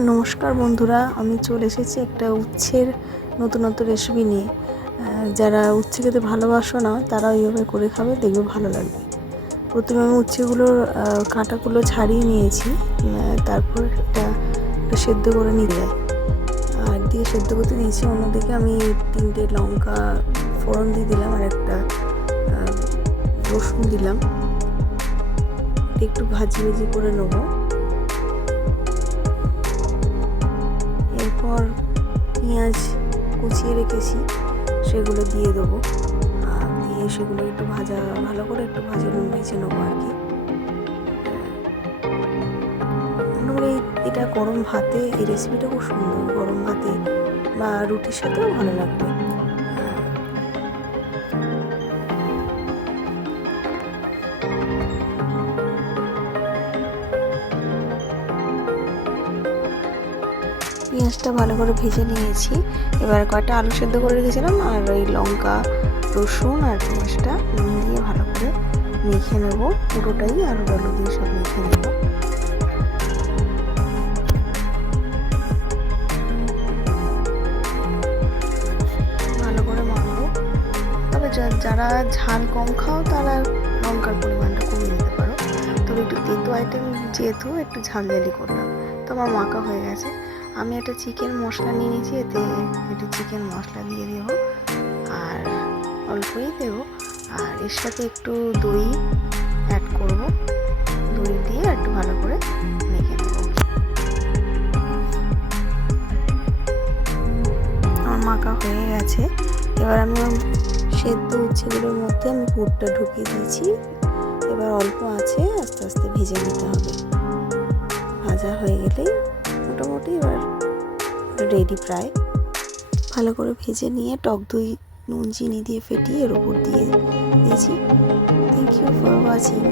নমস্কার বন্ধুরা, আমি চলে এসেছি একটা উচ্ছের নতুনত্ব রেসিপি নিয়ে। যারা উচ্ছে খেতে ভালোবাসো না তারা এইভাবে করে খাবে, দেখবে ভালো লাগবে। প্রথমে আমি উচ্ছেগুলোর কাঁটাগুলো ছাড়িয়ে নিয়েছি, তারপর এটা একটু সেদ্ধ করে নিয়ে যায়। আর একদিকে সেদ্ধ করতে দিয়েছি, অন্যদিকে আমি 3টে লঙ্কা ফোড়ন দিয়ে দিলাম আর একটা রসুন দিলাম। একটু ভাজি করে নেবো। এরপর পেঁয়াজ কুচিয়ে রেখেছি, সেগুলো দিয়ে দেবো। দিয়ে সেগুলো একটু ভালো করে একটু ভেজে নেবো আর কি। এটা গরম ভাতে, এই রেসিপিটা খুব সুন্দর, গরম ভাতে বা রুটির সাথেও ভালো লাগবে। পেঁয়াজটা ভালো করে ভেজে নিয়েছি। এবার কয়েকটা আলু সেদ্ধ করে রেখেছিলাম, আর ওই লঙ্কা রসুন আর পেঁয়াজটা দিয়ে ভালো করে মেখে নেব। পুরোটাই আলু দিয়ে সব মেখে নেব। ভালো করে মাখবো। তবে যারা ঝাল কম খাও তারা লঙ্কার পরিমাণটা কমিয়ে নিতে পারো। তবে একটু তেতো আইটেম যেহেতু একটু ঝালঝালি করলাম। তো আমার মাখা হয়ে গেছে। আমি একটা চিকেন মশলা নিয়ে নিয়েছি, এতে একটু চিকেন মশলা দিয়ে দেব, আর অল্পই দেব। আর এর সাথে একটু দই অ্যাড করব। দই দিয়ে একটু ভালো করে মেখে নেব। আমার মাখা হয়ে গেছে। এবার আমি সেদ্ধ উচ্ছেগুলোর মধ্যে আমি পুরটা ঢুকিয়ে দিয়েছি। এবার অল্প আছে, আস্তে আস্তে ভেজে নিতে হবে। ভাজা হয়ে গেলেই মোটামুটি এবার রেডি প্রায়। ভালো করে ভেজে নিয়ে টক দই নুন চিনি দিয়ে ফেটিয়ে এর উপর দিয়ে দিয়েছি। Thank you for watching.